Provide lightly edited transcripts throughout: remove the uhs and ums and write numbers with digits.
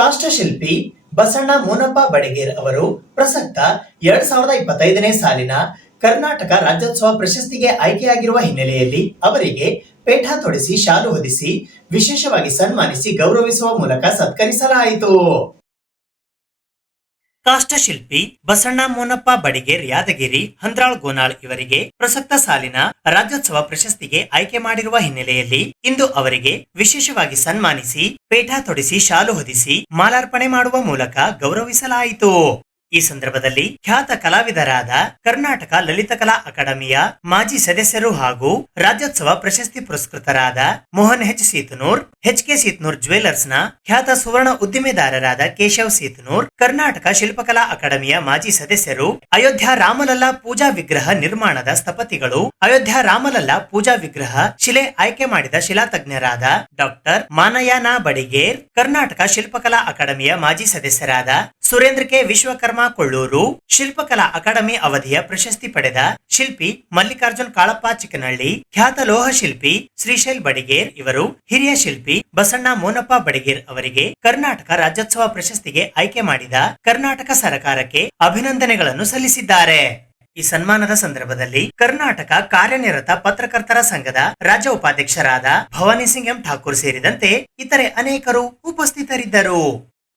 ಕಾಷ್ಟಶಿಲ್ಪಿ ಬಸಣ್ಣ ಮೋನಪ್ಪ ಬಡಿಗೇರ್ ಅವರು ಪ್ರಸಕ್ತ 2025ನೇ ಸಾಲಿನ ಕರ್ನಾಟಕ ರಾಜ್ಯೋತ್ಸವ ಪ್ರಶಸ್ತಿಗೆ ಆಯ್ಕೆಯಾಗಿರುವ ಹಿನ್ನೆಲೆಯಲ್ಲಿ ಅವರಿಗೆ ಪೇಠ ತೊಡಿಸಿ ಶಾಲು ಹೊದಿಸಿ ವಿಶೇಷವಾಗಿ ಸನ್ಮಾನಿಸಿ ಗೌರವಿಸುವ ಮೂಲಕ ಸತ್ಕರಿಸಲಾಯಿತು. ಕಾಷ್ಟಶಿಲ್ಪಿ ಬಸಣ್ಣ ಮೋನಪ್ಪ ಬಡಿಗೇರ್ ಯಾದಗಿರಿ ಹಂದ್ರಾಳ್ ಗೋನಾಳ್ ಇವರಿಗೆ ಪ್ರಸಕ್ತ ಸಾಲಿನ ರಾಜ್ಯೋತ್ಸವ ಪ್ರಶಸ್ತಿಗೆ ಆಯ್ಕೆ ಮಾಡಿರುವ ಹಿನ್ನೆಲೆಯಲ್ಲಿ ಇಂದು ಅವರಿಗೆ ವಿಶೇಷವಾಗಿ ಸನ್ಮಾನಿಸಿ ಪೇಠ ತೊಡಿಸಿ ಶಾಲು ಹೊದಿಸಿ ಮಾಲಾರ್ಪಣೆ ಮಾಡುವ ಮೂಲಕ ಗೌರವಿಸಲಾಯಿತು. ಈ ಸಂದರ್ಭದಲ್ಲಿ ಖ್ಯಾತ ಕಲಾವಿದರಾದ ಕರ್ನಾಟಕ ಲಲಿತಕಲಾ ಅಕಾಡೆಮಿಯ ಮಾಜಿ ಸದಸ್ಯರು ಹಾಗೂ ರಾಜ್ಯೋತ್ಸವ ಪ್ರಶಸ್ತಿ ಪುರಸ್ಕೃತರಾದ ಮೋಹನ್ ಸೀತನೂರ್, ಕೆ ಸೀತನೂರ್ ಜ್ಯುವೆಲರ್ಸ್ ನ ಖ್ಯಾತ ಸುವರ್ಣ ಉದ್ದಿಮೆದಾರರಾದ ಕೇಶವ್ ಸೀತನೂರ್, ಕರ್ನಾಟಕ ಶಿಲ್ಪಕಲಾ ಅಕಾಡೆಮಿಯ ಮಾಜಿ ಸದಸ್ಯರು, ಅಯೋಧ್ಯ ರಾಮಲಲ್ಲಾ ಪೂಜಾ ವಿಗ್ರಹ ನಿರ್ಮಾಣದ ಸ್ಥಪತಿಗಳು, ಅಯೋಧ್ಯ ರಾಮಲಲ್ಲಾ ಪೂಜಾ ವಿಗ್ರಹ ಶಿಲೆ ಆಯ್ಕೆ ಮಾಡಿದ ಶಿಲಾತಜ್ಞರಾದ ಡಾಕ್ಟರ್ ಮಾನಯ್ಯನ ಬಡಿಗೇರ್, ಕರ್ನಾಟಕ ಶಿಲ್ಪಕಲಾ ಅಕಾಡೆಮಿಯ ಮಾಜಿ ಸದಸ್ಯರಾದ ಸುರೇಂದ್ರ ಕೆ ವಿಶ್ವಕರ್ಮ ಕೊಳ್ಳೂರು, ಶಿಲ್ಪಕಲಾ ಅಕಾಡೆಮಿ ಅವಧಿಯ ಪ್ರಶಸ್ತಿ ಪಡೆದ ಶಿಲ್ಪಿ ಮಲ್ಲಿಕಾರ್ಜುನ್ ಕಾಳಪ್ಪ ಚಿಕ್ಕನಹಳ್ಳಿ, ಖ್ಯಾತ ಲೋಹ ಶಿಲ್ಪಿ ಶ್ರೀಶೈಲ್ ಬಡಿಗೇರ್ ಇವರು ಹಿರಿಯ ಶಿಲ್ಪಿ ಬಸಣ್ಣ ಮೋನಪ್ಪ ಬಡಿಗೇರ್ ಅವರಿಗೆ ಕರ್ನಾಟಕ ರಾಜ್ಯೋತ್ಸವ ಪ್ರಶಸ್ತಿಗೆ ಆಯ್ಕೆ ಮಾಡಿದ ಕರ್ನಾಟಕ ಸರ್ಕಾರಕ್ಕೆ ಅಭಿನಂದನೆಗಳನ್ನು ಸಲ್ಲಿಸಿದ್ದಾರೆ. ಈ ಸನ್ಮಾನದ ಸಂದರ್ಭದಲ್ಲಿ ಕರ್ನಾಟಕ ಕಾರ್ಯನಿರತ ಪತ್ರಕರ್ತರ ಸಂಘದ ರಾಜ್ಯ ಉಪಾಧ್ಯಕ್ಷರಾದ ಭವಾನಿ ಸಿಂಗ್ ಎಂ ಠಾಕೂರ್ ಸೇರಿದಂತೆ ಇತರೆ ಅನೇಕರು ಉಪಸ್ಥಿತರಿದ್ದರು.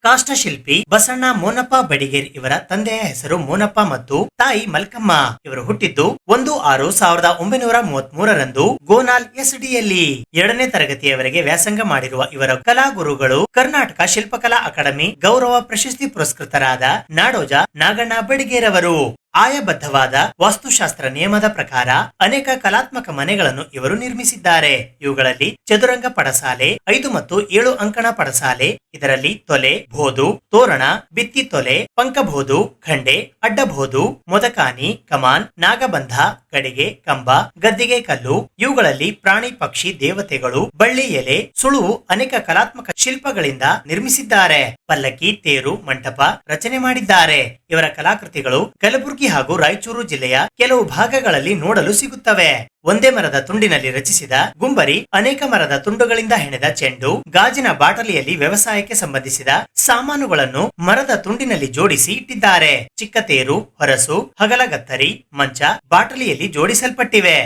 ಕಾಷ್ಟಶಿಲ್ಪಿ ಬಸಣ್ಣ ಮೋನಪ್ಪ ಬಡಿಗೇರ್ ಇವರ ತಂದೆಯ ಹೆಸರು ಮೋನಪ್ಪ ಮತ್ತು ತಾಯಿ ಮಲ್ಕಮ್ಮ. ಇವರು ಹುಟ್ಟಿದ್ದು 1/6/1933 ಗೋನಾಲ್ ಎಸ್ಡಿಯಲ್ಲಿ 2ನೇ ತರಗತಿಯವರೆಗೆ ವ್ಯಾಸಂಗ ಮಾಡಿರುವ ಇವರ ಕಲಾಗುರುಗಳು ಕರ್ನಾಟಕ ಶಿಲ್ಪಕಲಾ ಅಕಾಡೆಮಿ ಗೌರವ ಪ್ರಶಸ್ತಿ ಪುರಸ್ಕೃತರಾದ ನಾಡೋಜ ನಾಗಣ್ಣ ಬಡಿಗೇರ್ ಅವರು. ಆಯಬದ್ಧವಾದ ವಾಸ್ತುಶಾಸ್ತ್ರ ನಿಯಮದ ಪ್ರಕಾರ ಅನೇಕ ಕಲಾತ್ಮಕ ಮನೆಗಳನ್ನು ಇವರು ನಿರ್ಮಿಸಿದ್ದಾರೆ. ಇವುಗಳಲ್ಲಿ ಚದುರಂಗ ಪಡಸಾಲೆ, 5 ಮತ್ತು 7 ಅಂಕಣ ಪಡಸಾಲೆ, ಇದರಲ್ಲಿ ತೊಲೆ, ಬೋದು, ತೋರಣ, ಬಿತ್ತಿ ತೊಲೆ, ಪಂಕಬೋದು, ಖಂಡೆ, ಅಡ್ಡಬೋದು, ಮೊದಕಾನಿ, ಕಮಾನ್, ನಾಗಬಂಧ, ಗಡಿಗೆ, ಕಂಬ, ಗದ್ದಿಗೆ ಕಲ್ಲು, ಇವುಗಳಲ್ಲಿ ಪ್ರಾಣಿ ಪಕ್ಷಿ ದೇವತೆಗಳು, ಬಳ್ಳಿ ಎಲೆ, ಸುಳುವು ಅನೇಕ ಕಲಾತ್ಮಕ ಶಿಲ್ಪಗಳಿಂದ ನಿರ್ಮಿಸಿದ್ದಾರೆ. ಪಲ್ಲಕ್ಕಿ, ತೇರು, ಮಂಟಪ ರಚನೆ ಮಾಡಿದ್ದಾರೆ. ಇವರ ಕಲಾಕೃತಿಗಳು ಕಲಬುರಗಿ ಹಾಗೂ ರಾಯಚೂರು ಜಿಲ್ಲೆಯ ಕೆಲವು ಭಾಗಗಳಲ್ಲಿ ನೋಡಲು ಸಿಗುತ್ತವೆ. ಒಂದೇ ಮರದ ತುಂಡಿನಲ್ಲಿ ರಚಿಸಿದ ಗುಂಬರಿ, ಅನೇಕ ಮರದ ತುಂಡುಗಳಿಂದ ಹೆಣೆದ ಚೆಂಡು, ಗಾಜಿನ ಬಾಟಲಿಯಲ್ಲಿ ವ್ಯವಸಾಯಕ್ಕೆ ಸಂಬಂಧಿಸಿದ ಸಾಮಾನುಗಳನ್ನು ಮರದ ತುಂಡಿನಲ್ಲಿ ಜೋಡಿಸಿ ಇಟ್ಟಿದ್ದಾರೆ. ಚಿಕ್ಕ ತೇರು, ಹೊರಸು, ಹಗಲಗತ್ತರಿ, ಮಂಚ ಬಾಟಲಿಯಲ್ಲಿ ಜೋಡಿಸಲ್ಪಟ್ಟಿವೆ.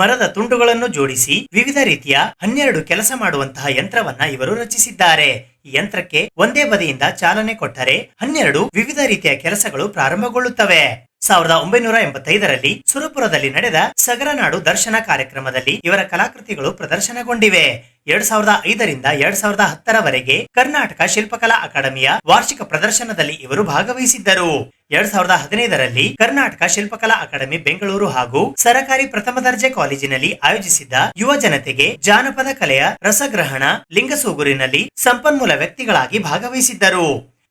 ಮರದ ತುಂಡುಗಳನ್ನು ಜೋಡಿಸಿ ವಿವಿಧ ರೀತಿಯ 12 ಕೆಲಸ ಮಾಡುವಂತಹ ಯಂತ್ರವನ್ನ ಇವರು ರಚಿಸಿದ್ದಾರೆ. ಈ ಯಂತ್ರಕ್ಕೆ ಒಂದೇ ಬದಿಯಿಂದ ಚಾಲನೆ ಕೊಟ್ಟರೆ 12 ವಿವಿಧ ರೀತಿಯ ಕೆಲಸಗಳು ಪ್ರಾರಂಭಗೊಳ್ಳುತ್ತವೆ. 1985ರಲ್ಲಿ ಸುರಪುರದಲ್ಲಿ ನಡೆದ ಸಗರನಾಡು ದರ್ಶನ ಕಾರ್ಯಕ್ರಮದಲ್ಲಿ ಇವರ ಕಲಾಕೃತಿಗಳು ಪ್ರದರ್ಶನಗೊಂಡಿವೆ. 2005ರಿಂದ 2010ರವರೆಗೆ ಕರ್ನಾಟಕ ಶಿಲ್ಪಕಲಾ ಅಕಾಡೆಮಿಯ ವಾರ್ಷಿಕ ಪ್ರದರ್ಶನದಲ್ಲಿ ಇವರು ಭಾಗವಹಿಸಿದ್ದರು. 2015ರಲ್ಲಿ ಕರ್ನಾಟಕ ಶಿಲ್ಪಕಲಾ ಅಕಾಡೆಮಿ ಬೆಂಗಳೂರು ಹಾಗೂ ಸರಕಾರಿ ಪ್ರಥಮ ದರ್ಜೆ ಕಾಲೇಜಿನಲ್ಲಿ ಆಯೋಜಿಸಿದ್ದ ಯುವ ಜನತೆಗೆ ಜಾನಪದ ಕಲೆಯ ರಸಗ್ರಹಣ ಲಿಂಗಸೂಗೂರಿನಲ್ಲಿ ಸಂಪನ್ಮೂಲ ವ್ಯಕ್ತಿಗಳಾಗಿ ಭಾಗವಹಿಸಿದ್ದರು.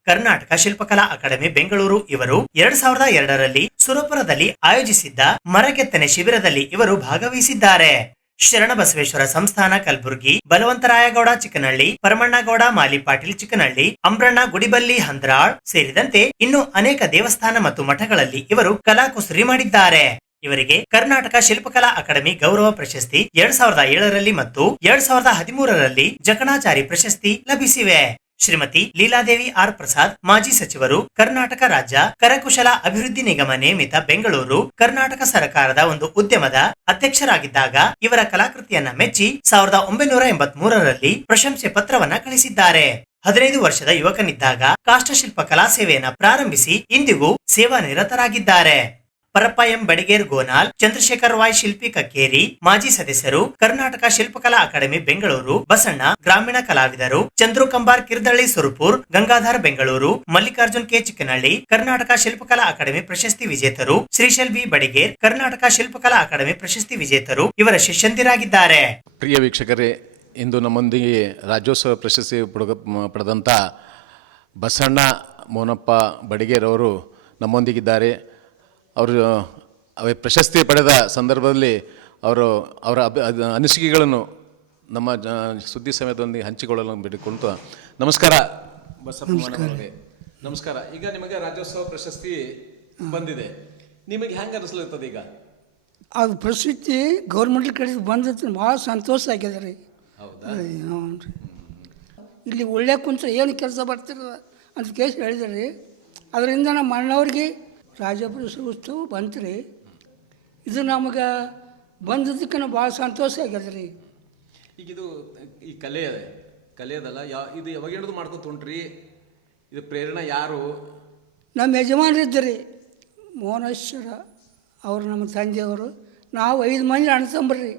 ಕರ್ನಾಟಕ ಶಿಲ್ಪಕಲಾ ಅಕಾಡೆಮಿ ಬೆಂಗಳೂರು ಇವರು 2002ರಲ್ಲಿ ಸುರಪುರದಲ್ಲಿ ಆಯೋಜಿಸಿದ್ದ ಮರಗೆತ್ತನೆ ಶಿಬಿರದಲ್ಲಿ ಇವರು ಭಾಗವಹಿಸಿದ್ದಾರೆ. ಶರಣಬಸವೇಶ್ವರ ಸಂಸ್ಥಾನ ಕಲಬುರಗಿ, ಬಲವಂತರಾಯಗೌಡ ಚಿಕ್ಕನಹಳ್ಳಿ, ಪರಮಣ್ಣಗೌಡ ಮಾಲಿ ಪಾಟೀಲ್ ಚಿಕ್ಕನಹಳ್ಳಿ, ಅಂಬ್ರಣ್ಣ ಗುಡಿಬಲ್ಲಿ ಹಂದ್ರಾಳ್ ಸೇರಿದಂತೆ ಇನ್ನು ಅನೇಕ ದೇವಸ್ಥಾನ ಮತ್ತು ಮಠಗಳಲ್ಲಿ ಇವರು ಕಲಾಕುಸರಿ ಮಾಡಿದ್ದಾರೆ. ಇವರಿಗೆ ಕರ್ನಾಟಕ ಶಿಲ್ಪಕಲಾ ಅಕಾಡೆಮಿ ಗೌರವ ಪ್ರಶಸ್ತಿ 2007ರಲ್ಲಿ ಮತ್ತು 2013ರಲ್ಲಿ ಜಕಣಾಚಾರಿ ಪ್ರಶಸ್ತಿ ಲಭಿಸಿವೆ. ಶ್ರೀಮತಿ ಲೀಲಾದೇವಿ ಆರ್ ಪ್ರಸಾದ್, ಮಾಜಿ ಸಚಿವರು, ಕರ್ನಾಟಕ ರಾಜ್ಯ ಕರಕುಶಲ ಅಭಿವೃದ್ಧಿ ನಿಗಮ ನೇಮಿತ ಬೆಂಗಳೂರು, ಕರ್ನಾಟಕ ಸರ್ಕಾರದ ಒಂದು ಉದ್ಯಮದ ಅಧ್ಯಕ್ಷರಾಗಿದ್ದಾಗ ಇವರ ಕಲಾಕೃತಿಯನ್ನ ಮೆಚ್ಚಿ 1983ರಲ್ಲಿ ಪ್ರಶಂಸೆ ಪತ್ರವನ್ನ ಕಳಿಸಿದ್ದಾರೆ. 15 ವರ್ಷದ ಯುವಕನಿದ್ದಾಗ ಕಾಷ್ಟಶಿಲ್ಪ ಕಲಾ ಸೇವೆಯನ್ನ ಪ್ರಾರಂಭಿಸಿ ಇಂದಿಗೂ ಸೇವಾ ನಿರತರಾಗಿದ್ದಾರೆ. ಪರಪ್ಪ ಎಂ ಬಡಿಗೇರ್ ಗೋನಾಲ್, ಚಂದ್ರಶೇಖರ್ ವಾಯ್ ಶಿಲ್ಪಿ ಕಕ್ಕೇರಿ, ಮಾಜಿ ಸದಸ್ಯರು, ಕರ್ನಾಟಕ ಶಿಲ್ಪಕಲಾ ಅಕಾಡೆಮಿ ಬೆಂಗಳೂರು, ಬಸಣ್ಣ ಗ್ರಾಮೀಣ ಕಲಾವಿದರು, ಚಂದ್ರು ಕಂಬಾರ್ ಕಿರ್ದಳ್ಳಿ ಸುರಪುರ್, ಗಂಗಾಧರ್ ಬೆಂಗಳೂರು, ಮಲ್ಲಿಕಾರ್ಜುನ್ ಕೆ ಚಿಕ್ಕನಹಳ್ಳಿ, ಕರ್ನಾಟಕ ಶಿಲ್ಪಕಲಾ ಅಕಾಡೆಮಿ ಪ್ರಶಸ್ತಿ ವಿಜೇತರು, ಶ್ರೀಶೈಲ್ ಬಿ ಬಡಿಗೇರ್, ಕರ್ನಾಟಕ ಶಿಲ್ಪಕಲಾ ಅಕಾಡೆಮಿ ಪ್ರಶಸ್ತಿ ವಿಜೇತರು ಇವರ ಶಿಷ್ಯಂದಿರಾಗಿದ್ದಾರೆ. ಪ್ರಿಯ ವೀಕ್ಷಕರೇ, ಇಂದು ನಮ್ಮೊಂದಿಗೆ ರಾಜ್ಯೋತ್ಸವ ಪ್ರಶಸ್ತಿ ಪಡೆದಂಥ ಬಸಣ್ಣ ಮೋನಪ್ಪ ಬಡಿಗೇರ್ ಅವರು ನಮ್ಮೊಂದಿಗಿದ್ದಾರೆ. ಅವರು ಪ್ರಶಸ್ತಿ ಪಡೆದ ಸಂದರ್ಭದಲ್ಲಿ ಅವರ ಅನಿಸಿಕೆಗಳನ್ನು ನಮ್ಮ ಸುದ್ದಿ ಸಮಯದೊಂದಿಗೆ ಹಂಚಿಕೊಳ್ಳಲು ಬೇಡಿಕೊಂಡು ನಮಸ್ಕಾರ ಬಸಪ್ಪನವರೇ. ನಮಸ್ಕಾರ. ಈಗ ನಿಮಗೆ ರಾಜ್ಯೋತ್ಸವ ಪ್ರಶಸ್ತಿ ಬಂದಿದೆ, ನಿಮಗೆ ಹೆಂಗೆ ಅನಿಸ್ಲತ್ತದ? ಈಗ ಅದು ಪ್ರಶಸ್ತಿ ಗೌರ್ಮೆಂಟ್ ಕಡೆ ಬಂದ ಭಾಳ ಸಂತೋಷ ಆಗಿದೆ ರೀ. ಹೌದಾ? ಇಲ್ಲಿ ಒಳ್ಳೆ ಕುಂತ ಏನು ಕೆಲಸ ಬರ್ತಿರದ ಅಂತ ಕೇಸ್ ಹೇಳಿದ್ರಿ. ಅದರಿಂದ ನಮ್ಮ ಅಣ್ಣವ್ರಿಗೆ ರಾಜಪ್ರಶಸ್ತಿ ಉತ್ಸವ ಬಂತು ರೀ. ಇದು ನಮಗೆ ಬಂದದಕ್ಕೆ ನಾವು ಭಾಳ ಸಂತೋಷ ಆಗ್ಯದ ರೀ. ಈಗ ಇದು ಈ ಕಲೆಯದಲ್ಲ ಇದು ಯಾವಾಗ ಹಿಡಿದು ಮಾಡ್ಕೊತ ಹೊಂಟ್ರಿ? ಇದು ಪ್ರೇರಣೆ ಯಾರು? ನಮ್ಮ ಯಜಮಾನರಿದ್ದರು ಮೋಹನೇಶ್ವರ ಅವರು, ನಮ್ಮ ತಂದೆಯವರು. ನಾವು 5 ಮಂದಿ ಅಣ್ಣ ತಮ್ಮರ್ರಿ.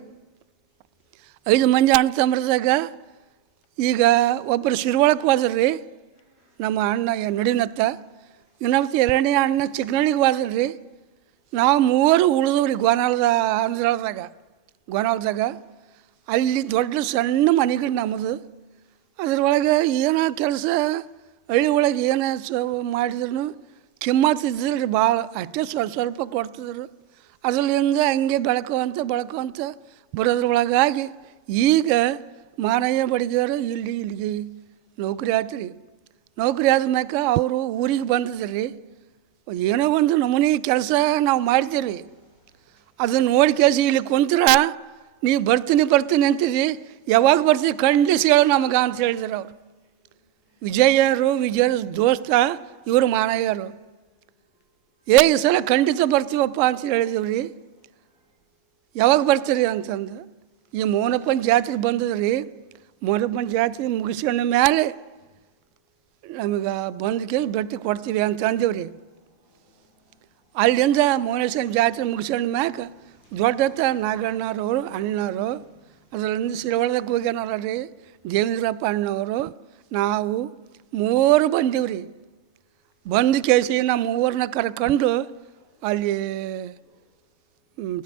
5 ಮಂದಿ ಅಣ್ಣ ತಮ್ಮರದಾಗ ಈಗ ಒಬ್ಬರು ಶಿರ್ವಳಕ್ಕೆ ಹೋದ್ರಿ ನಮ್ಮ ಅಣ್ಣ ನಡಿನತ್ತ, ಇನ್ನೊಬ್ಬ 2ನೇ ಅಣ್ಣ ಚಿಕ್ಕನಳ್ಳಿಗೆ ಹೋದ್ರಿ. ನಾವು 3 ಉಳಿದವ್ರಿ ಗೋನಾಳದಾಗ. ಅಲ್ಲಿ ದೊಡ್ಡ ಸಣ್ಣ ಮನೆಗಳು ನಮ್ಮದು. ಅದ್ರೊಳಗೆ ಏನೋ ಕೆಲಸ ಹಳ್ಳಿ ಒಳಗೆ ಏನೋ ಮಾಡಿದ್ರು ಕಿಮ್ಮತ್ತಿದ್ದಿಲ್ಲ ಭಾಳ, ಅಷ್ಟೇ ಸ್ವಲ್ಪ ಕೊಡ್ತಿದ್ರು. ಅದರಿಂದ ಹಂಗೆ ಬೆಳ್ಕೊಂತ ಬರೋದ್ರೊಳಗಾಗಿ ಈಗ ಮಾನಯ್ಯ ಬಡಿಗೆಯವರು ಇಲ್ಲಿಗೆ ನೌಕರಿ ಆಯ್ತು ರೀ. ನೌಕರಿ ಆದ್ಮ್ಯಾಕ ಅವರು ಊರಿಗೆ ಬಂದಿದ್ರಿ. ಏನೋ ಒಂದು ನಮೂನಿ ಕೆಲಸ ನಾವು ಮಾಡ್ತೀವಿ. ಅದನ್ನು ನೋಡಿ ಕೇಸಿ ಇಲ್ಲಿ ಕುಂತ್ರ ನೀವು ಬರ್ತೀನಿ ಅಂತಿದ್ದಿ, ಯಾವಾಗ ಬರ್ತೀವಿ ಖಂಡಿಸಿ ಹೇಳು ನಮಗೆ ಅಂತ ಹೇಳಿದ್ರು ಅವರು. ವಿಜಯರ ದೋಸ್ತ ಇವರು ಮಾನಯ್ಯರು. ಈ ಸಲ ಖಂಡಿತ ಬರ್ತೀವಪ್ಪ ಅಂತ ಹೇಳಿದೆವು ರೀ. ಯಾವಾಗ ಬರ್ತೀರಿ ಅಂತಂದು ಈ ಮೋನಪ್ಪನ ಜಾತ್ರೆ ಬಂದದ್ರಿ. ಮೋನಪ್ಪನ ಜಾತ್ರೆ ಮುಗಿಸ್ಕೊಂಡ ಮೇಲೆ ನಮಗೆ ಬಂದಕ್ಕೆ ಭೇಟಿ ಕೊಡ್ತೀವಿ ಅಂತ ಅಂದೇವ್ರಿ. ಅಲ್ಲಿಂದ ಮೋನೇಶ್ವರನ ಜಾತ್ರೆ ಮುಗಿಸ್ಕೊಂಡ ಮ್ಯಾಗ ದೊಡ್ಡತ್ತ ನಾಗಣ್ಣವ್ರವರು ಅಣ್ಣವರು, ಅದರಿಂದ ಶಿರವಾಳದಕ್ಕೆ ಹೋಗ್ಯಾನಲ್ಲ ರೀ ದೇವೇಂದ್ರಪ್ಪ ಅಣ್ಣವರು, ನಾವು 3 ಬಂದೀವ್ರಿ. ಬಂದು ಕೇಸಿ ನಮ್ಮ 3 ಕರ್ಕೊಂಡು ಅಲ್ಲಿ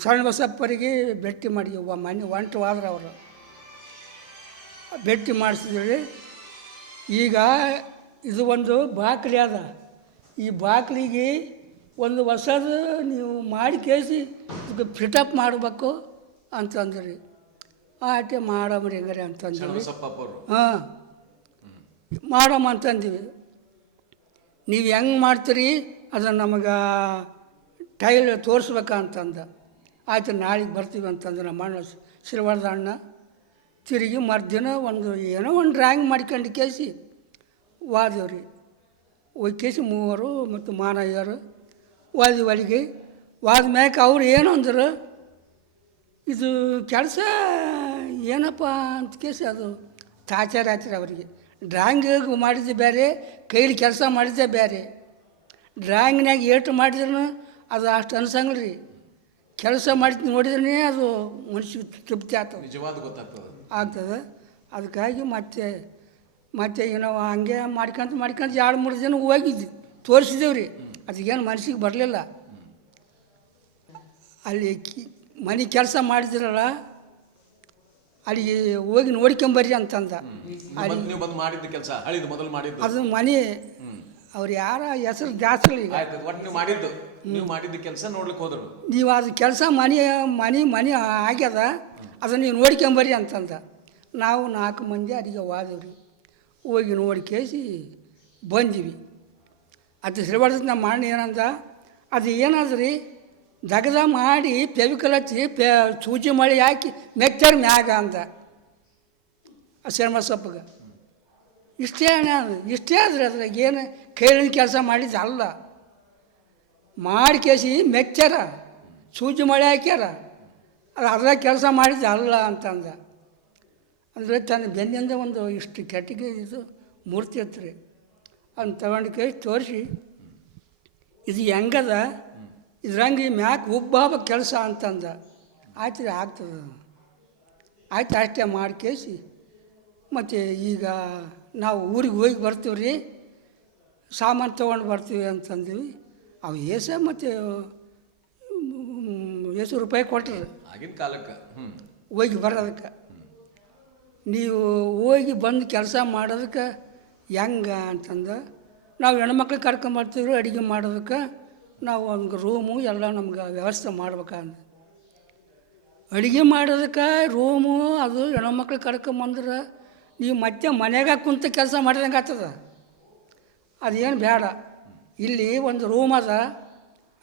ಶರಣ ಬಸಪ್ಪರಿಗೆ ಭೇಟಿ ಮಾಡಿ ಮನೆ ಹೊಂಟವಾದ್ರೆ ಅವರು ಭೇಟಿ ಮಾಡಿಸಿದ್ರಿ. ಈಗ ಇದು ಒಂದು ಬಾಕ್ಲಿ ಅದ. ಈ ಬಾಕ್ಲಿಗೆ ಒಂದು ಹೊಸದು ನೀವು ಮಾಡಿ ಕೇಸಿ ಇದಕ್ಕೆ ಫಿಟಪ್ ಮಾಡಬೇಕು ಅಂತಂದ್ರಿ. ಆಟೆ ಮಾಡಮ್ರಿ ಹೆಂಗಾರೆ ಅಂತಂದ್ರಿ. ಹಾಂ ಮಾಡಮ್ಮ ಅಂತಂದೀವಿ. ನೀವು ಹೆಂಗೆ ಮಾಡ್ತೀರಿ ಅದನ್ನು ನಮಗೆ ಟೈಲ್ ತೋರಿಸ್ಬೇಕಂತಂದ. ಆಯ್ತು ನಾಳೆಗೆ ಬರ್ತೀವಿ ಅಂತಂದ್ರೆ ನಮ್ಮ ಅಣ್ಣ ಶಿರವಾಳದ ಅಣ್ಣ. ತಿರುಗಿ ಮರ್ದಿನ ಏನೋ ಒಂದು ಡ್ರಾಯಿಂಗ್ ಮಾಡ್ಕೊಂಡು ಕೇಸಿ ವಾದೇವ್ರಿ. ಹೋಗಿ ಕೇಸಿ 3 ಮತ್ತು ಮಾನಯ್ಯರು ಒಳಗೆ ವಾದ ಮ್ಯಾಕ ಅವ್ರು ಏನು ಅಂದರು, ಇದು ಕೆಲಸ ಏನಪ್ಪ ಅಂತ ಕೇಸಿ ಅದು ತಾಚಾರ ಆಯ್ತು ಅವರಿಗೆ. ಡ್ರಾಯಿಂಗ್ ಮಾಡಿದ್ದೆ ಬೇರೆ, ಕೈಲಿ ಕೆಲಸ ಮಾಡಿದ್ದೆ ಬೇರೆ. ಡ್ರಾಯಿಂಗ್ನಾಗ ಏಟು ಮಾಡಿದ್ರೂ ಅದು ಅಷ್ಟು ಅನ್ಸಂಗಿಲ್ಲ ರೀ. ಕೆಲಸ ಮಾಡಿದ್ದು ನೋಡಿದ್ರೆ ಅದು ಮನುಷ್ಯ ತೃಪ್ತಿ ಆಗ್ತದೆ, ನಿಜವಾದ ಆಗ್ತದೆ. ಅದಕ್ಕಾಗಿ ಮತ್ತೆ ಏನೋ ಹಂಗೆ ಮಾಡ್ಕೊಂತ 2-3 ದಿನ ಹೋಗಿದ್ವಿ, ತೋರಿಸಿದ್ದೇವೆ ರೀ. ಅದಕ್ಕೇನು ಮನಸ್ಸಿಗೆ ಬರಲಿಲ್ಲ. ಅಲ್ಲಿ ಮನೆ ಕೆಲಸ ಮಾಡಿದ್ರಲ್ಲ ಅಲ್ಲಿಗೆ ಹೋಗಿ ನೋಡ್ಕೊಂಬರ್ರಿ ಅಂತಂದ. ಅದು ಮನೆ ಅವ್ರು ಯಾರ ಹೆಸರು ಜಾಸ್ತಿ ಈಗ ಮಾಡಿದ್ದು ಕೆಲಸ ನೋಡ್ಲಿಕ್ಕೆ ಹೋದ್ರು. ನೀವು ಅದು ಕೆಲಸ ಮನೆ ಆಗ್ಯದ, ಅದನ್ನು ನೀವು ನೋಡ್ಕೊಂಬರ್ರಿ ಅಂತಂದ. ನಾವು 4 ಮಂದಿ ಅಲ್ಲಿಗೆ ಹೋದವ್ರಿ. ಹೋಗಿ ನೋಡಿ ಕೇಸಿ ಬಂದೀವಿ. ಅದು ಸಿರವಾಡ್ದ ನಮ್ಮ ಅಣ್ಣ ಏನಂದ, ಅದು ಏನಾದ್ರಿ ದಗದ ಮಾಡಿ ಫೆವಿಕಲ್ ಹಚ್ಚಿ ಸೂಜಿ ಮಳೆ ಹಾಕಿ ಮೆಚ್ಚರ್ ಮ್ಯಾಗ ಅಂತ ಶರಣಬಸಪ್ಪಗೆ. ಇಷ್ಟೇ ಆದ್ರೆ ಅದ್ರಾಗ ಏನು ಕೈಲಿನ ಕೆಲಸ ಮಾಡಿದ್ದು ಅಲ್ಲ. ಮಾಡಿ ಕೇಸಿ ಮೆಚ್ಚಾರ, ಸೂಜಿ ಮಳೆ ಹಾಕ್ಯಾರ, ಅದು ಅದ್ರಾಗ ಕೆಲಸ ಮಾಡಿದ್ದು ಅಲ್ಲ ಅಂತಂದ. ಅಂದರೆ ತನ್ನ ಬೆನ್ನಿಂದ ಒಂದು ಇಷ್ಟು ಕೆಟ್ಟಿಗೆ ಇದು ಮೂರ್ತಿ ಹತ್ರಿ ಅದನ್ನು ತಗೊಂಡು ಕೇಳಿ ತೋರಿಸಿ, ಇದು ಹೆಂಗದ, ಇದ್ರಂಗೆ ಮ್ಯಾಕ್ ಉಬ್ಬಾಬ ಕೆಲಸ ಅಂತಂದ. ಆಯ್ತು ರೀ, ಆಗ್ತದೆ. ಆಯ್ತು ಅಷ್ಟೇ ಮಾಡಿ ಕೇಸಿ ಮತ್ತು ಈಗ ನಾವು ಊರಿಗೆ ಹೋಗಿ ಬರ್ತೀವಿ ರೀ, ಸಾಮಾನು ತೊಗೊಂಡು ಬರ್ತೀವಿ ಅಂತಂದೀವಿ. ಅವು ಮತ್ತು ಎಷ್ಟು ರೂಪಾಯಿ ಕೊಟ್ಟರು ಆಗಿನ ಕಾಲಕ್ಕೆ ಹೋಗಿ ಬರೋದಕ್ಕೆ. ನೀವು ಹೋಗಿ ಬಂದು ಕೆಲಸ ಮಾಡೋದಕ್ಕೆ ಹೆಂಗೆ ಅಂತಂದು ನಾವು ಹೆಣ್ಮಕ್ಳು ಕರ್ಕೊಂಬರ್ತೀವಿ ಅಡುಗೆ ಮಾಡೋದಕ್ಕೆ. ನಾವು ಒಂದು ರೂಮು ಎಲ್ಲ ನಮ್ಗೆ ವ್ಯವಸ್ಥೆ ಮಾಡ್ಬೇಕಂದ. ಅಡುಗೆ ಮಾಡೋದಕ್ಕೆ ರೂಮು ಅದು ಹೆಣ್ಮಕ್ಳು ಕರ್ಕೊಂಬಂದ್ರೆ ನೀವು ಮತ್ತೆ ಮನೆಯಾಗ ಕುಂತು ಕೆಲಸ ಮಾಡಿದಂಗೆ ಆಗ್ತದ. ಅದೇನು ಬೇಡ. ಇಲ್ಲಿ ಒಂದು ರೂಮ್ ಅದ,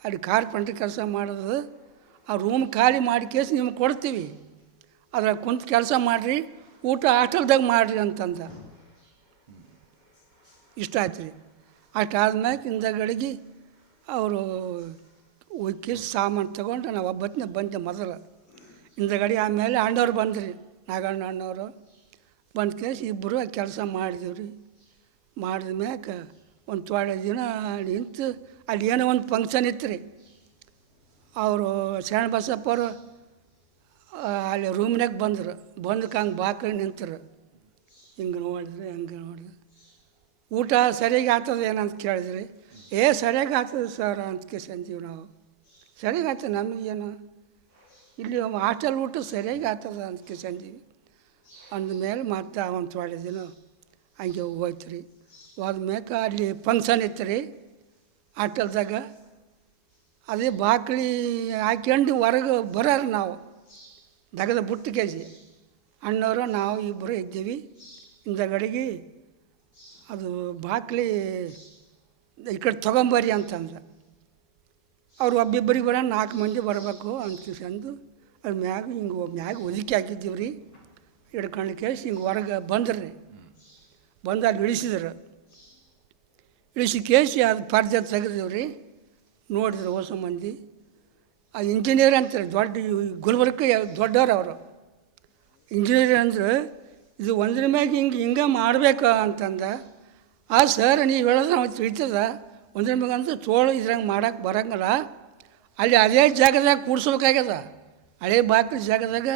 ಅಲ್ಲಿ ಕಾರ್ಪೆಂಟ್ರ್ ಕೆಲಸ ಮಾಡೋದು. ಆ ರೂಮ್ ಖಾಲಿ ಮಾಡಿ ಕೇಸಿ ನಿಮ್ಗೆ ಕೊಡ್ತೀವಿ, ಅದ್ರಾಗ ಕುಂತು ಕೆಲಸ ಮಾಡಿರಿ, ಊಟ ಹಾಸ್ಟೆಲ್ದಾಗ ಮಾಡಿರಿ ಅಂತಂದ. ಇಷ್ಟ ಆಯ್ತು ರೀ. ಅಷ್ಟು ಆದ್ಮ್ಯಾಗ ಹಿಂದಗಡೆಗೆ ಅವರು ಉಕ್ಕಿ ಸಾಮಾನು ತೊಗೊಂಡು ನಾವು ಒಬ್ಬತ್ತನೇ ಬಂದೆ ಮೊದಲು. ಹಿಂದಗಡೆ ಆಮೇಲೆ ಅಣ್ಣವ್ರು ಬಂದ್ರಿ, ನಾಗಣ್ಣ ಅಣ್ಣವರು ಬಂದ ಕೇಸ್ ಇಬ್ಬರು ಕೆಲಸ ಮಾಡಿದೀವಿ ರೀ. ಮಾಡಿದ ಮ್ಯಾಕ ಒಂದು ತೊಡೆ ದಿನ ನಿಂತು ಅಲ್ಲಿ ಏನೋ ಒಂದು ಫಂಕ್ಷನ್ ಇತ್ತು ರೀ. ಅವರು ಶರಣ ಬಸಪ್ಪವರು ಅಲ್ಲಿ ರೂಮ್ನಾಗ ಬಂದರು. ಬಂದಕ್ಕೆ ಹಂಗೆ ಬಾಕಿ ನಿಂತರು. ಹಿಂಗೆ ನೋಡಿದ್ರೆ ಹಂಗೆ ನೋಡಿದ್ರೆ ಊಟ ಸರಿಯಾಗಿ ಆಗ್ತದೆ ಏನಂತ ಕೇಳಿದ್ರಿ. ಸರಿಯಾಗಿ ಆಗ್ತದೆ ಸರ್ ಅಂತ ಕೇಸಂತೀವಿ ನಾವು. ಸರಿಯಾಗಿ ಆಗ್ತದೆ ನಮಗೇನು, ಇಲ್ಲಿ ಹಾಸ್ಟೆಲ್ ಊಟ ಸರಿಯಾಗಿ ಆಗ್ತದೆ ಅಂತ ಕೇಸಂತೀವಿ. ಅಂದಮೇಲೆ ಮತ್ತೆ ಒಂದು ತೊಡೆ ದಿನ ಹಂಗೆ ಹೋಯ್ತು ರೀ. ಹೋದ್ಮ್ಯಾಕ ಅಲ್ಲಿ ಫಂಕ್ಷನ್ ಇತ್ತು ರೀ ಹಾಸ್ಟೆಲ್ದಾಗ. ಅದೇ ಬಾಕ್ಲಿ ಹಾಕ್ಯಂಡು ಹೊರಗೆ ಬರೋರು ನಾವು ದಗದ ಬುಟ್ಟು ಕೆಜಿ ಅಣ್ಣವರು ನಾವು ಇಬ್ಬರು ಇದ್ದೀವಿ. ಹಿಂದಗಡೆಗೆ ಅದು ಬಾಕ್ಲಿ ಈ ಕಡೆ ತೊಗೊಂಬರ್ರಿ ಅಂತಂದು ಅವ್ರು ಒಬ್ಬಿಬ್ಬರಿಗೆ ಬರೋ 4 ಮಂದಿ ಬರಬೇಕು ಅಂತ ಅದು ಮ್ಯಾಗ ಹಿಂಗೆ ಮ್ಯಾಗ ಒದಿಕೆ ಹಾಕಿದ್ದೀವಿ ರೀ. ಹಿಡ್ಕೊಂಡು ಕೇಸಿ ಹಿಂಗೆ ಹೊರಗೆ ಬಂದ್ರಿ. ಬಂದು ಅಲ್ಲಿ ಇಳಿಸಿದ್ರು. ಇಳಿಸಿ ಕೇಸಿ ಅದು ಪರ್ದೆ ತೆಗೆದಿವ್ ರೀ. ನೋಡಿದ್ರು ಹೊಸ ಮಂದಿ. ಆ ಇಂಜಿನಿಯರ್ ಅಂತಾರೆ ದೊಡ್ಡ ಗುಲ್ಬರ್ಗಕ್ಕೆ ದೊಡ್ಡವ್ರು ಅವರು. ಇಂಜಿನಿಯರ್ ಅಂದ್ರೆ ಇದು ಒಂದ್ರ ಮ್ಯಾಗ ಹಿಂಗೆ ಮಾಡಬೇಕು ಅಂತಂದ. ಸರ್ ನೀವು ಹೇಳೋದು ನಾವು ತಿಳಿತದ, ಒಂದ್ರ ಮ್ಯಾಗ ಅಂತ ತೋಳು ಇದ್ರಂಗೆ ಮಾಡೋಕ್ಕೆ ಬರೋಂಗಲ್ಲ. ಅಲ್ಲಿ ಅದೇ ಜಾಗದಾಗ ಕೂಡ್ಸ್ಬೇಕಾಗ್ಯದ. ಹಳೆ ಬಾಕ್ಲಿ ಜಾಗದಾಗ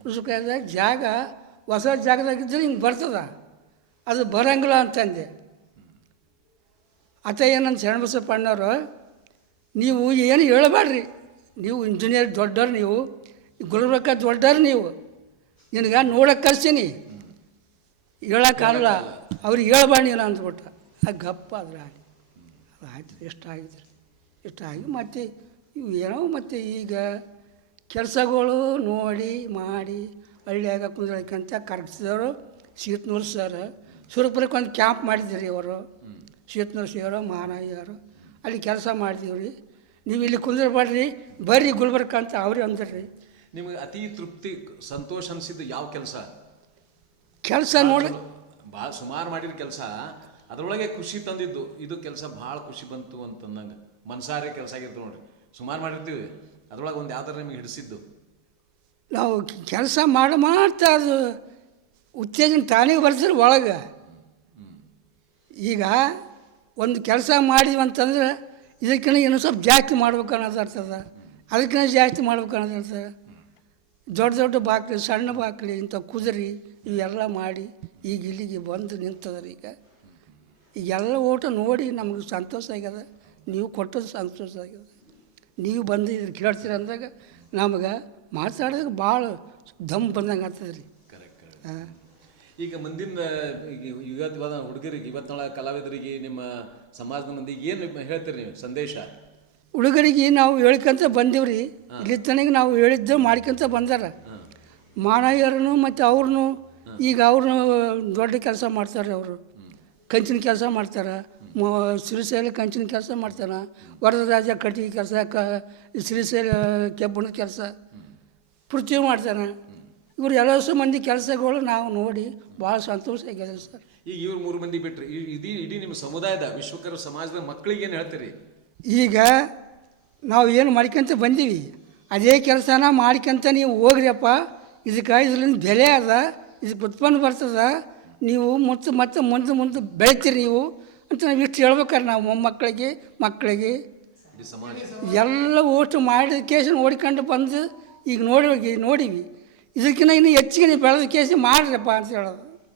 ಕೂಡ್ಸ್ಬೇಕಾಗ್ಯದ. ಜಾಗ ಹೊಸ ಜಾಗದಾಗಿದ್ದರೆ ಹಿಂಗೆ ಬರ್ತದ, ಅದು ಬರೋಂಗಿಲ್ಲ ಅಂತಂದೆ. ಆತ ಏನಂತ ಶರಣಬಸಪ್ಪ ಅಣ್ಣವರು, ನೀವು ಏನು ಹೇಳಬೇಡ್ರಿ, ನೀವು ಇಂಜಿನಿಯರ್ ದೊಡ್ಡವ್ರು, ನೀವು ಗುಲ್ಬರ್ಗ ದೊಡ್ಡವ್ರು, ನೀವು ನಿನಗೆ ನೋಡೋಕೆ ಕರ್ಸೀನಿ, ಹೇಳೋಕ್ಕಾಗಲ್ಲ, ಅವ್ರಿಗೆ ಹೇಳ್ಬೇಡ ನೀನು ಅಂದ್ಬಿಟ್ಟ. ಗಪ್ಪ ಅದ್ರ ಅಲ್ಲಿ ಅದು ಆಯ್ತು. ಎಷ್ಟಾಗಿತ್ತು ಇಷ್ಟಾಗಿ ಮತ್ತು ಇವು ಏನೋ ಮತ್ತು ಈಗ ಕೆಲಸಗಳು ನೋಡಿ ಮಾಡಿ ಹಳ್ಳಿಯಾಗ ಕುಂದ್ರಕ್ಕಂತ ಕರೆಕ್ಸಿದವರು ಶೀತ್ನೂರು ಸರ್. ಸುರಪುರಕ್ಕೆ ಒಂದು ಕ್ಯಾಂಪ್ ಮಾಡಿದ್ರಿ ಅವರು, ಶೀತ್ನೂರು ಸಿಯವರು ಮಾನಯ್ಯವರು. ಅಲ್ಲಿ ಕೆಲಸ ಮಾಡ್ತೀವಿ ರೀ. ನೀವು ಇಲ್ಲಿ ಕುಂದ್ರಬೇಡ್ರಿ, ಬರ್ರಿ ಗುಲ್ಬರ್ಗ ಅಂತ ಅವ್ರಿಗೆ ಅಂದ್ರಿ. ನಿಮಗೆ ಅತಿ ತೃಪ್ತಿ ಸಂತೋಷ ಅನಿಸಿದ್ದು ಯಾವ ಕೆಲಸ ನೋಡಿ ಭಾಳ ಸುಮಾರು ಮಾಡಿರೋ ಕೆಲಸ, ಅದರೊಳಗೆ ಖುಷಿ ತಂದಿದ್ದು ಇದು ಕೆಲಸ ಭಾಳ ಖುಷಿ ಬಂತು ಅಂತಂದಂಗೆ ಮನಸಾರೆ ಕೆಲಸ ಆಗಿರ್ತದೆ ನೋಡ್ರಿ. ಸುಮಾರು ಮಾಡಿರ್ತೀವಿ, ಅದರೊಳಗೆ ಒಂದು ಯಾವ ಥರ ನಿಮಗೆ ಹಿಡಿಸಿದ್ದು? ನಾವು ಕೆಲಸ ಮಾಡ್ತಾ ಅದು ಉತ್ತೇಜನ ತಾನೇ ಬರ್ತಾರೆ ಒಳಗೆ. ಈಗ ಒಂದು ಕೆಲಸ ಮಾಡಿದ್ವಿ ಅಂತಂದ್ರೆ ಇದಕ್ಕಿಂತ ಇನ್ನೂ ಸ್ವಲ್ಪ ಜಾಸ್ತಿ ಮಾಡ್ಬೇಕು ಅನ್ನೋದು ಅರ್ಥದ, ಅದಕ್ಕಿಂತ ಜಾಸ್ತಿ ಮಾಡ್ಬೇಕು ಅನ್ನೋದು ಅರ್ಥದ. ದೊಡ್ಡ ದೊಡ್ಡ ಬಾಕ್ಲಿ, ಸಣ್ಣ ಬಾಕ್ಲಿ, ಇಂಥ ಕುದುರೆ ಇವೆಲ್ಲ ಮಾಡಿ ಈಗ ಇಲ್ಲಿಗೆ ಬಂದು ನಿಂತದ್ರಿ. ಈಗೆಲ್ಲ ಊಟ ನೋಡಿ ನಮಗೆ ಸಂತೋಷ ಆಗ್ಯದ. ನೀವು ಕೊಟ್ಟದ್ದು ಸಂತೋಷ ಆಗ್ಯದ. ನೀವು ಬಂದು ಇದ್ರ ಕೇಳ್ತೀರ ಅಂದಾಗ ನಮಗೆ ಮಾತಾಡೋದಕ್ಕೆ ಭಾಳ ದಮ್ ಬಂದಂಗೆ ಆಗ್ತದೆ ರೀ. ಹಾಂ. ಈಗ ಮುಂದಿನ ಇವತ್ತು ಹುಡುಗರಿಗೆ, ಇವತ್ತಿನ ಕಲಾವಿದರಿಗೆ, ನಿಮ್ಮ ಸಮಾಜದ ಮಂದಿಗೆ ಏನು ಹೇಳ್ತೀರಿ ನೀವು ಸಂದೇಶ? ಹುಡುಗರಿಗೆ ನಾವು ಹೇಳ್ಕೊಂತ ಬಂದೀವ್ರಿ. ಇಲ್ಲಿ ತನಕ ನಾವು ಹೇಳಿದ್ದು ಮಾಡ್ಕೊಂತ ಬಂದಾರ. ಮಾನಯ್ಯರನ್ನು ಮತ್ತು ಅವ್ರನ್ನೂ ಈಗ ಅವ್ರನ್ನೂ ದೊಡ್ಡ ಕೆಲಸ ಮಾಡ್ತಾರೆ. ಅವರು ಕಂಚಿನ ಕೆಲಸ ಮಾಡ್ತಾರೆ. ಶ್ರೀಶೈಲ ಕಂಚಿನ ಕೆಲಸ ಮಾಡ್ತಾನೆ. ವರದರಾಜ ಕಟ್ಟಿಗೆ ಕೆಲಸ, ಶ್ರೀಶೈಲ ಕೆಬ್ಬಣದ ಕೆಲಸ ಪೂರ್ತಿ ಮಾಡ್ತಾನೆ. ಇವರು ಎಲ್ಲ ಮಂದಿ ಕೆಲಸಗಳು ನಾವು ನೋಡಿ ಭಾಳ ಸಂತೋಷ ಆಗ್ಯದ ಸರ್. ಈಗ ಇವ್ರು 3 ಮಂದಿ ಬಿಟ್ಟರೆ ಇಡೀ ನಿಮ್ಮ ಸಮುದಾಯದ ವಿಶ್ವಕರ್ಮ ಸಮಾಜದ ಮಕ್ಕಳಿಗೆ ಏನು ಹೇಳ್ತೀರಿ? ಈಗ ನಾವು ಏನು ಮಾಡ್ಕೊಂತ ಬಂದೀವಿ ಅದೇ ಕೆಲಸನ ಮಾಡ್ಕೊಂತ ನೀವು ಹೋಗ್ರಿಯಪ್ಪ. ಇದರಿಂದ ಬೆಲೆ ಅದ, ಇದಕ್ಕೆ ಉತ್ಪನ್ನ ಬರ್ತದ, ನೀವು ಮತ್ತೆ ಮುಂದೆ ಬೆಳಿತೀರಿ ನೀವು ಅಂತ ನಾವು ಇಷ್ಟು ಹೇಳ್ಬೇಕಾರೆ ನಾವು ಮೊಮ್ಮಕ್ಕಳಿಗೆ ಮಕ್ಕಳಿಗೆ ಎಲ್ಲ ಓಟು ಮಾಡಿದ ಕೇಸನ್ನು ಓಡಿಕೊಂಡು ಬಂದು ಈಗ ನೋಡಿವಿ. ಇದಕ್ಕಿಂತ ಇನ್ನೂ ಹೆಚ್ಚಿಗೆ ನೀವು ಬೆಳೆದ ಕೇಸಿ ಮಾಡ್ರಪ್ಪ ಅಂತ ಹೇಳೋದು.